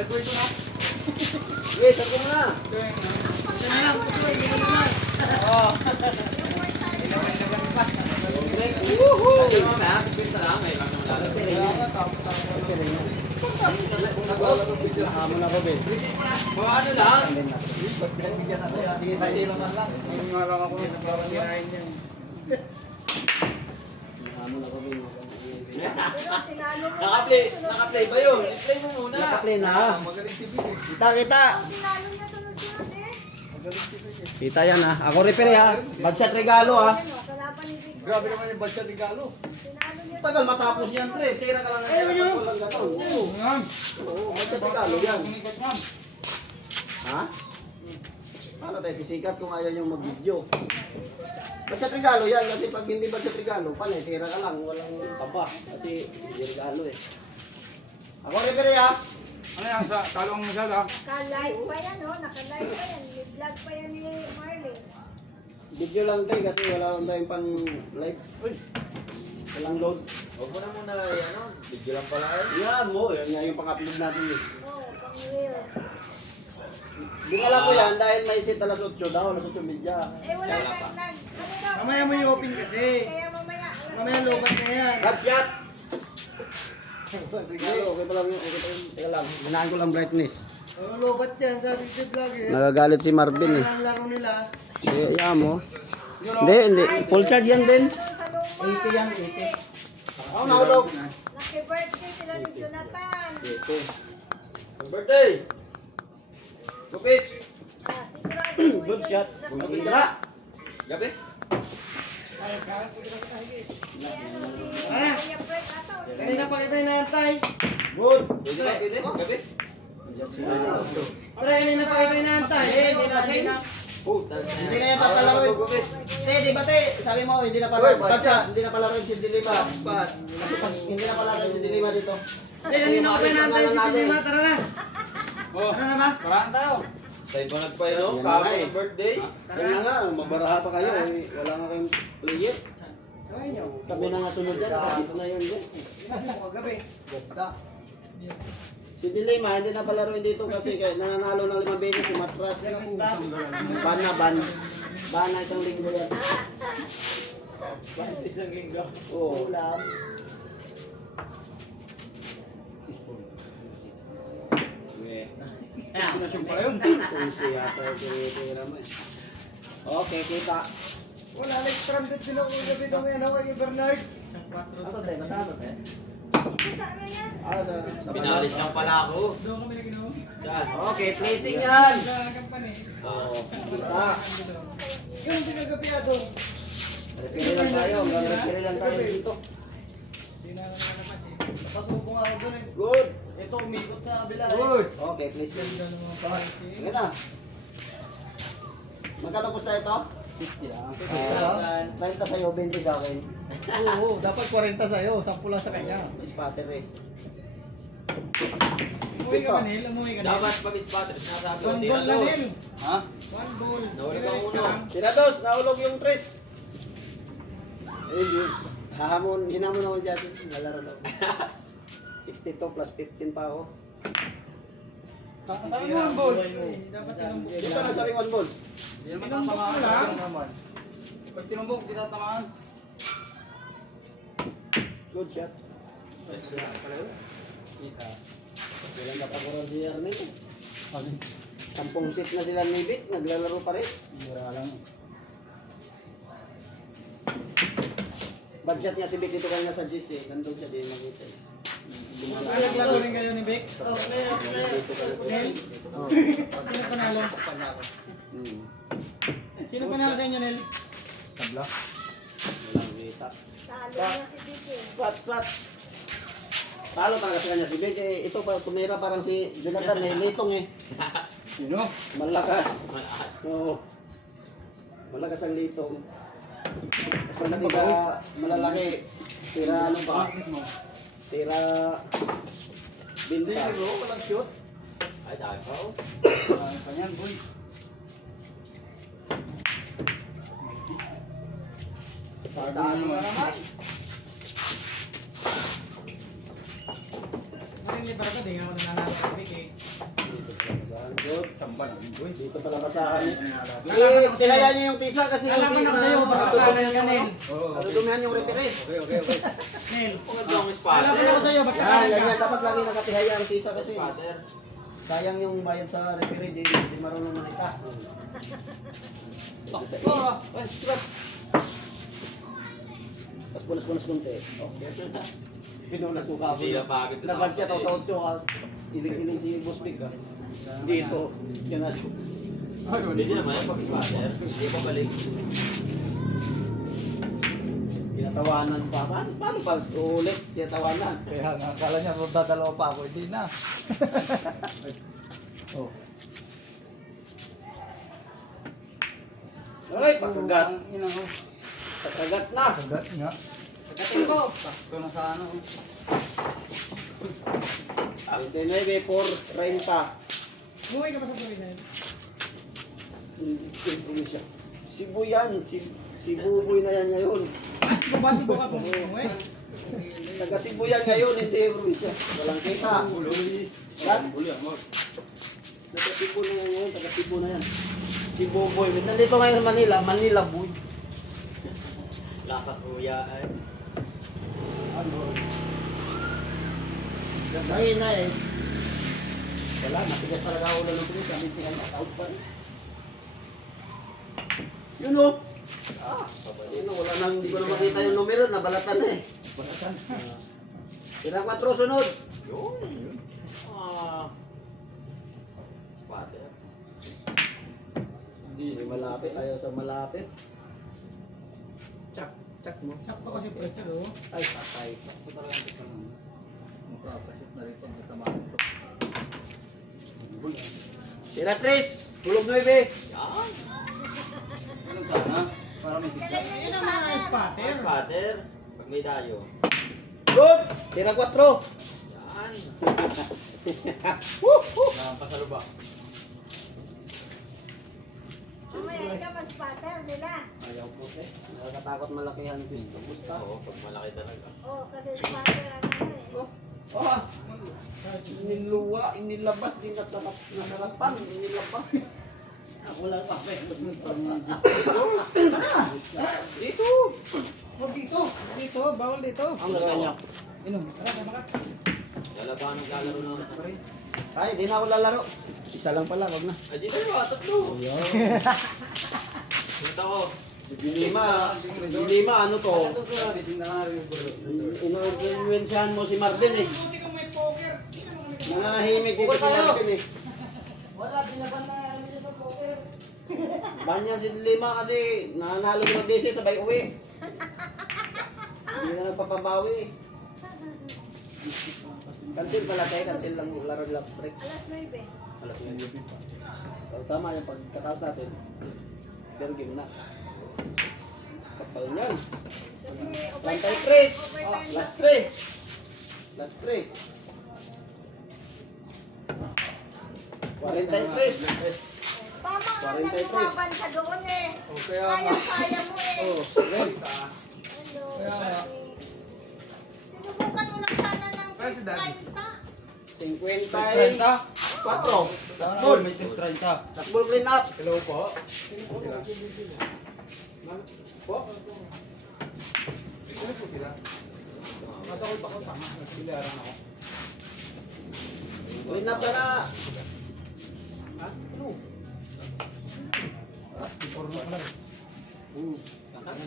Nagkwento na. Yes, ako na. Ito na lang, hindi ko na lang. Oo. Ilagan pa. Woohoo! Ano na, spin na lang. May lang naman lalo. Hamon ako, Ben. Mga ano lang. Sige, tayo naman lang. Yung nga lang ako nagkakirahin yan. Hamon ako, Ben. Naka-play ba yun? I-play mo muna. Naka-play na. Magaling si Bill. Kita, kita. Tinalo niya sunod-sunod eh. Magaling si Bill. Kita yan ha. Ako referee ha. Bagsak regalo ha. Kalaban ni Vic. Grabe naman yung badya regalo. Tinalo niya Tagal matapos yan, pre. Tira ka lang. Ayaw nyo. Oo. Yan. Oo, bagsak regalo yan. Kumikat yan. Ha? Paano tayo sisikat kung ayaw nyo mag-video? Bagsak regalo yan. Kasi pag hindi bagsak regalo, panay, tira ka lang. Walang taba. Kasi hindi regalo eh. Ako referee ha. Ano yan? Sa talong mo siya. Ka-live pa yan, oh. Naka-live pa yan. Vlog pa yan ni Marley. Video lang tayo kasi wala lang tayong pang live. Uy! Walang load. Huwag mo na muna, ano, video lang pala eh. Yan mo, yan nga yung pang-upload natin yun. Oh, pang reels. Dinala ko yan dahil may set alas 8 daw, alas 8 media. Eh, wala nag... Ano daw? Mamaya mo i-open kasi. Kaya mamaya. Mamaya lobat na yan. Headshot! Okay, okay pa lang yun, okay pa yun. Teka lang, ginaan ko lang brightness. Lobat yan sa video vlog eh. Nagagalit si Marvin eh. Ang laro nila. Kaya mo. Hindi, hindi. Full charge yan din. Sa luma. 80 yan, 80. Ako nahulog. Naki-birthday sila ni Jonathan. Birthday! Lupit! Ah, sigurado mo Good yun. shot. Tira! Gabi? Kanina pa kita inaantay. Good! Pwede ba? Pwede? Gabi? Pre, kanina pa kita inaantay. Hindi na siya. Putas na. Hindi na yan papalaroin. Di ba te? Sabi mo, hindi na pala. Bagsa, hindi na palaroin si Dilima. Kasi pag hindi na palaroin si Dilima dito. Kanina ko pa inaantay si Dilima. Tara na. Oh, Tara na ba? paraan tayo. Sa'yo ba nagpayo? Yan na Kahapon nga eh. ng birthday? Kaya nga, magbaraha pa kayo. Eh. Wala nga kayong player. Kami na nga sunod yan. Dito na yun dyan. Gabi. Si Dilima, hindi na palaroin dito kasi kaya nananalo ng 5 beses si Matras. Ban na, ban. Ban na isang linggo yan. Isang linggo. Oo. Kombinasyon pala yun. Pusi yata yung tinitira mo eh. Okay, kita. Wala, like stranded din ako gabi nung ano kay Bernard. Ano tayo? Masama tayo? Saan yan? Ah, sa Pinalis lang pala ako. Doon kami naginawa. Saan? Okay, placing yan. Sa kampanya. Oo. Kita. Yung pinagabi doon. Referee lang tayo. Referee lang tayo dito. Hindi na nakalabas eh. Nakasubong ako doon eh. Good. Ito, umikot sa kabila. Good. Okay, placing. Sige na. Magkano po sa ito? 50 lang. 30 sa'yo, 20 sa akin. Oo, dapat 40 sa'yo. 10 lang sa kanya. May spatter eh. Umuwi ka Manil, umuwi ka Dapat pag-spotter, sinasabi ko, One tira ball na dos. din. Ha? One ball. Nahuli ka Direct uno. lang. Tirados, nahulog yung tres. Ayun yun. Hahamon, hinamon ako dyan. Lalaro daw. 62 plus 15 pa ako. Ano one ball? Dapat ilang ball. Dito na sabi 1 ball. Hindi naman Ilang ball tatamaan. lang? Pag tinumbok, di tatamaan. Good shot. Kita. Walang kapaguran si Arnel. Sampung set na sila ni Vic, naglalaro pa rin. Mura lang. Bad shot niya si Vic dito kanya sa GC. Nandun siya, di nakita eh. Naglaro rin kayo ni Vic? Dito ka Nel? Oh. Sino panalo? Hmm. Sino panalo sa inyo, Nel? Tabla. Walang kita. Talo niya si Vic eh. Flat. Talo talaga sa kanya si Vic. Eh, ito pa, tumira parang si Jonathan eh. Litong eh. Sino? Malakas. Oo. Malakas ang litong. Tapos pagdating sa malalaki, tira ano pa? Tira binta. Walang shoot. Ay, dahil pa oh. Ano pa yan, boy? Pagano naman. niya para ito, di nga ako nananalo ng pick eh. Dito pala basahan, good. Tamba lang yun, boy. Dito pala basahan. Eh, kaya niyo yung tisa kasi yung Lalaban ako sa'yo, basta dudumihan kalaban yung ka, Nel. ano, dudumihan yung referee. Okay. Nel, Pagod lang ang spotter. lalaban ako sa'yo, basta Yan, kalaban yan, ka. dapat lagi nakatihaya ang tisa kasi Spotter. sayang yung bayad sa referee, di marunong manita. Sa is. Ay, strap. Tapos punas-punas kunti. Okay. Pinunas mo ka. Hindi na pagod. Laban siya tao sa 8 iling-iling si Boss Big ah. Dito, yan na. Hindi naman yan pag spotter. Hindi pa balik. Tinatawanan pa. Paano pa ulit tinatawanan? Kaya nga, akala niya dadalawa pa ako, hindi na. Oh. Ay, pagkagat. Ina ko. Pagkagat na. Kagat nga. Pagkating ko. Sakto na sa ano. 29 por 30. Umuwi ka pa sa Florida. Probinsya. Cebu yan. Si Buboy na yan ngayon. Bumasi ko ka po. Umuwi. Taga Cebu yan ngayon, hindi probinsya. Walang kita. Yan. Taga Cebu na yan ngayon, taga Cebu na yan. Si Buboy. Nandito ngayon sa Manila, Manila boy. Lasa kuya ay. Ano? Mahina eh. Wala, matigas talaga ang ulo ng pulis. Kamintihan na, out pa rin. Yun o. Yun o, wala nang, hindi ko na makita yung numero, nabalatan na eh. Balatan. Tira 4 sunod. Yun. Spotter. Hindi malapit, ayaw sa malapit. Tsak mo. Sakto kasi pressure oh. Ay, patay. Makapasit na rin pang katamaan ito. Tira 3, hulog 9. Yan. Ganun sana. Para may Galing sigla. na Yan yung ang mga spotter. spotter. Spotter. Pag may dayo. Good! Tira 4. Yan. Pasalubak. Mamaya ka mag-spotter nila. Ayaw po eh. Nakakatakot malakihan gusto. Gusto. Oo, pag malaki talaga. Oh, kasi spotter ang ano eh. Oh, iniluwa, inilabas, di nasarapan, inilabas. Ako lang pa. Dito! Huwag dito. Dito, bawal dito. Ang lagay niya. Inom. Tara, tama ka. Lalaban ng lalaro na sa rin. Ay, di na ako lalaro. Isa lang pala, wag na. Ay, dito ba? Tatlo. Punta ko. Dilima, ano to? Inuwensahan mo si Marvin eh. Buti kang may poker. Nananahimik dito si Marvin eh. Wala, binaban na namin niya sa poker. Banyan si Dilima kasi nananalo ng beses sabay uwi. Hindi na nagpapabawi eh. Cancel pala tayo, cancel lang laro lang breaks. Alas 9 eh. Alas na yun. So, tama yung pagkataas natin. Pero game na. Kapal niyan. Kasi Pantay overtime. tres. Overtime Last kasi. 3. Last 3. 43. Tama nga 43. naglumaban ka doon eh. kaya nga. Kaya-kaya mo eh. Oh, Hello. Kaya nga. Sinubukan mo lang sana ng President. 30. 54. Tasbol. May 30. Tasbol clean up. Hello po. Po. Ano po sila? Nasa ko pa tama. Nasilaran ako. Clean up na na. Ha? Ano? Before na pala.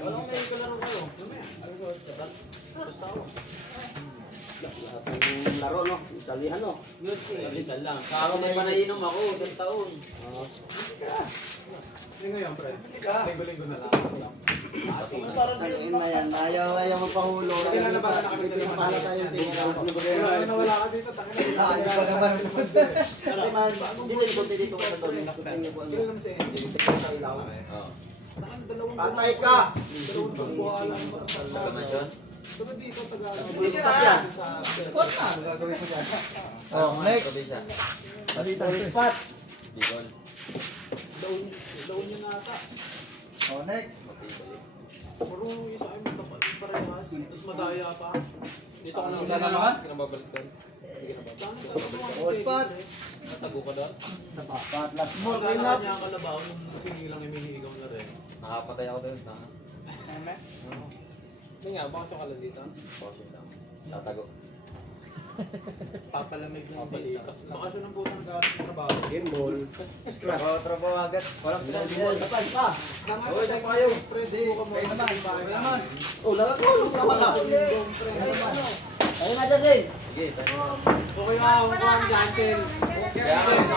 Walang may kalaro kayo. Lahat ng laro no. Salihan no. Good siya. Alisan lang. Ako may panainom ako, isang taon. Linggo yan, pre. Linggo-linggo na lang. Tangin na yan. Ayaw magpahulo. Kailan na ba nakakabit na naman? Para tayong tingnan. Kaya nawala ka dito, tangin na. Hindi pa naman. Hindi ko dito ka doon. Kailan naman si Angel? Oo. Patay ka. Pagkamasyon. Sabi dito, taga... Stop yan. Spot na. Gagawin ko dyan. Oh, next. Probinsya. Spot. Bicol. Daon niya nata. Oh, next. Matibay. Puro yung isa ay matapad yung parehas. Tapos madaya pa. Dito ka na sana naman. Kinababalik ka. Spot. Natago ka doon. Spot. Last ball. Wala Clean ka up. niya ang kalabaw nung singilang iminigaw na rin. Nakapatay ako doon. Hindi nga, bakit ka lang dito? Tatago. Papalamig ng dito. Baka siya ng butang galing sa trabaho. Game ball. Trabaho agad. Walang Game ball. Sa pan pa. Uy, isa pa kayo. naman. Oh, lagat mo. Naman na. Ayun na, Jasin. Sige, tayo. Okay nga, huwag ko ang cancel. Kaya nga,